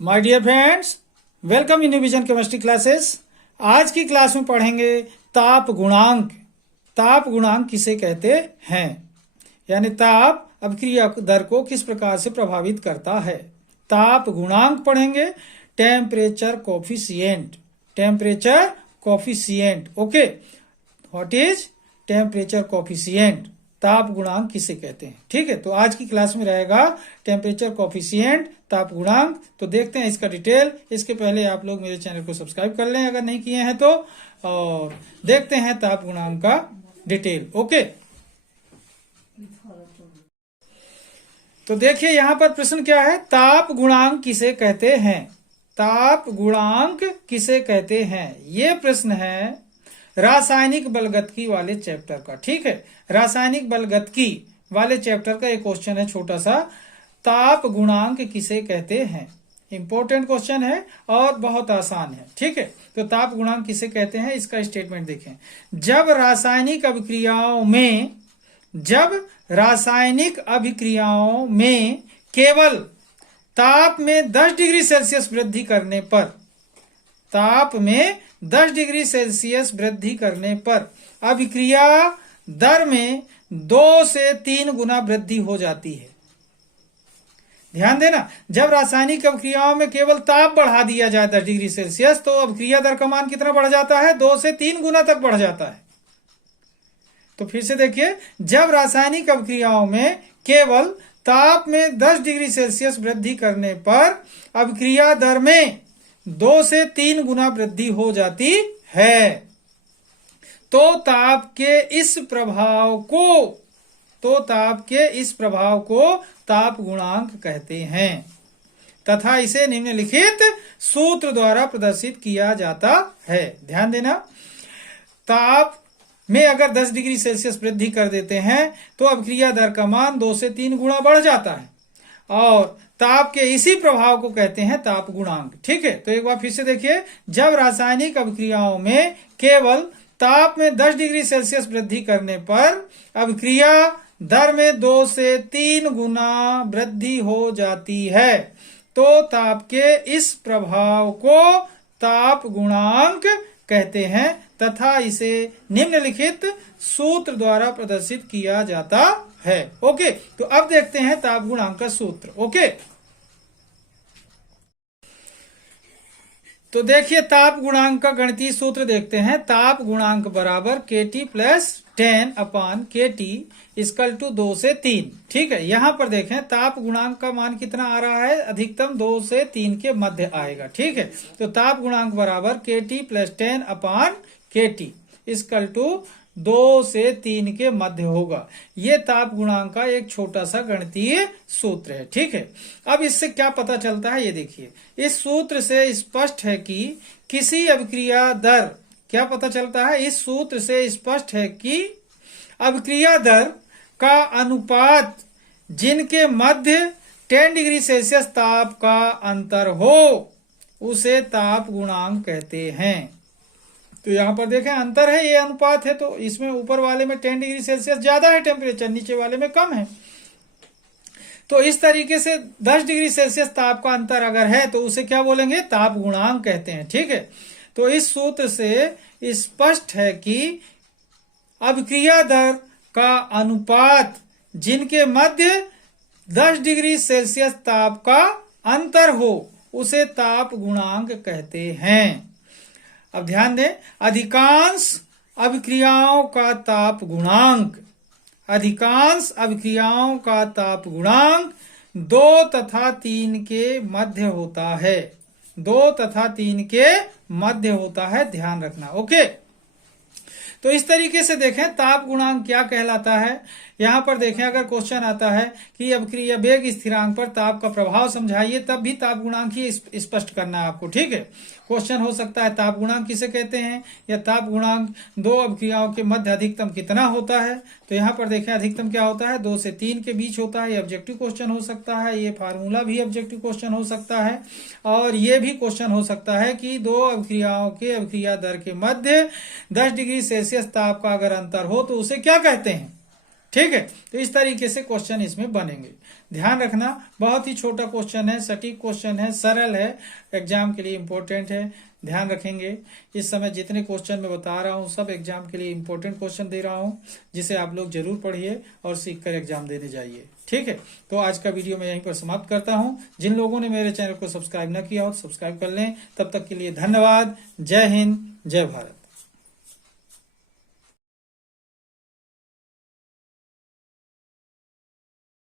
My dear friends, welcome in vision chemistry classes. आज की class में पढ़ेंगे ताप गुणांक। ताप गुणांक किसे कहते हैं, यानी ताप अभिक्रिया दर को किस प्रकार से प्रभावित करता है। ताप गुणांक पढ़ेंगे, temperature coefficient. Temperature coefficient, okay. What is temperature coefficient, ताप गुणांक किसे कहते हैं। ठीक है, तो आज की क्लास में रहेगा टेम्परेचर कोफिशिएंट, ताप गुणांक। तो देखते हैं इसका डिटेल। इसके पहले आप लोग मेरे चैनल को सब्सक्राइब कर लें अगर नहीं किए हैं तो, और देखते हैं ताप गुणांक का डिटेल। ओके, तो देखिए यहां पर प्रश्न क्या है, ताप गुणांक किसे कहते हैं। ताप गुणांक किसे कहते हैं, ये प्रश्न है रासायनिक बलगतकी वाले चैप्टर का। ठीक है, रासायनिक बलगतकी वाले चैप्टर का एक क्वेश्चन है छोटा सा, ताप गुणांक किसे कहते हैं। इंपॉर्टेंट क्वेश्चन है और बहुत आसान है। ठीक है, तो ताप गुणांक किसे कहते हैं, इसका स्टेटमेंट देखें। जब रासायनिक अभिक्रियाओं में केवल ताप में 10 डिग्री सेल्सियस वृद्धि करने पर, ताप में 10 डिग्री सेल्सियस वृद्धि करने पर अभिक्रिया दर में 2 से 3 गुना वृद्धि हो जाती है। ध्यान देना, जब रासायनिक अभिक्रियाओं में केवल ताप बढ़ा दिया जाए 10 डिग्री सेल्सियस, तो अभिक्रिया दर का मान कितना बढ़ जाता है, 2 से 3 गुना तक बढ़ जाता है। तो फिर से देखिए, जब रासायनिक अभिक्रियाओं में केवल ताप में 10 डिग्री सेल्सियस वृद्धि करने पर अभिक्रिया दर में 2 से 3 गुना वृद्धि हो जाती है, तो ताप के इस प्रभाव को ताप गुणांक कहते हैं तथा इसे निम्नलिखित सूत्र द्वारा प्रदर्शित किया जाता है। ध्यान देना, ताप में अगर 10 डिग्री सेल्सियस वृद्धि कर देते हैं तो अभिक्रिया दर का मान 2 से 3 गुना बढ़ जाता है, और ताप के इसी प्रभाव को कहते हैं ताप गुणांक। ठीक है, तो एक बार फिर से देखिए, जब रासायनिक अभिक्रियाओं में केवल ताप में 10 डिग्री सेल्सियस वृद्धि करने पर अभिक्रिया दर में 2 से 3 गुना वृद्धि हो जाती है, तो ताप के इस प्रभाव को ताप गुणांक कहते हैं तथा इसे निम्नलिखित सूत्र द्वारा प्रदर्शित किया जाता है। ओके, तो अब देखते हैं ताप गुणांक का सूत्र। ओके, तो देखिए ताप गुणांक का गणितीय सूत्र देखते हैं। ताप गुणांक बराबर KT plus 10 upon KT equal to 2 से 3। ठीक है, यहां पर देखें ताप गुणांक का मान कितना आ रहा है, अधिकतम 2 से 3 के मध्य आएगा। ठीक है, तो ताप गुणांक बराबर KT plus 10 upon KT equal to 2 से 3 के मध्य होगा। ये ताप गुणांक का एक छोटा सा गणितीय सूत्र है। ठीक है, अब इससे क्या पता चलता है, ये देखिए, इस सूत्र से स्पष्ट है कि किसी अभिक्रिया दर, क्या पता चलता है, इस सूत्र से स्पष्ट है कि अभिक्रिया दर का अनुपात जिनके मध्य 10 डिग्री सेल्सियस ताप का अंतर हो उसे ताप गुणांक कहते हैं। तो यहां पर देखें अंतर है, ये अनुपात है, तो इसमें ऊपर वाले में 10 डिग्री सेल्सियस ज्यादा है टेम्परेचर, नीचे वाले में कम है। तो इस तरीके से 10 डिग्री सेल्सियस ताप का अंतर अगर है तो उसे क्या बोलेंगे, ताप गुणांक कहते हैं। ठीक है, तो इस सूत्र से स्पष्ट है कि अभिक्रिया दर का अनुपात जिनके मध्य 10 डिग्री सेल्सियस ताप का अंतर हो उसे ताप गुणांक कहते हैं। अब ध्यान दें, अधिकांश अभिक्रियाओं का ताप गुणांक 2 तथा 3 के मध्य होता है। 2 तथा 3 के मध्य होता है, ध्यान रखना। ओके, तो इस तरीके से देखें ताप गुणांक क्या कहलाता है। यहां पर देखें, अगर क्वेश्चन आता है कि अभिक्रिया वेग स्थिरांक पर ताप का प्रभाव समझाइए, तब भी ताप गुणांक ही स्पष्ट करना है आपको। ठीक है, क्वेश्चन हो सकता है ताप गुणांक किसे कहते हैं, या ताप गुणांक 2 अभिक्रियाओं के मध्य अधिकतम कितना होता है। तो यहाँ पर देखें अधिकतम क्या होता है, 2 से 3 के बीच होता है। ये ऑब्जेक्टिव क्वेश्चन हो सकता है, ये फार्मूला भी ऑब्जेक्टिव क्वेश्चन हो सकता है, और ये भी क्वेश्चन हो सकता है कि 2 अभिक्रियाओं के अभिक्रिया दर के मध्य 10 डिग्री सेल्सियस ताप का अगर अंतर हो तो उसे क्या कहते हैं। ठीक है। तो इस तरीके से क्वेश्चन इसमें बनेंगे। ध्यान रखना, बहुत ही छोटा क्वेश्चन है, सटीक क्वेश्चन है, सरल है, एग्जाम के लिए इंपॉर्टेंट है। ध्यान रखेंगे। इस समय जितने क्वेश्चन मैं बता रहा हूं सब एग्जाम के लिए इंपॉर्टेंट क्वेश्चन दे रहा हूं, जिसे आप लोग जरूर पढ़िए और सीखकर एग्जाम देने जाइए। ठीक है। तो आज का वीडियो मैं यहीं पर समाप्त करता हूं। जिन लोगों ने मेरे चैनल को सब्सक्राइब न किया हो सब्सक्राइब कर लें। तब तक के लिए धन्यवाद। जय हिंद, जय भारत।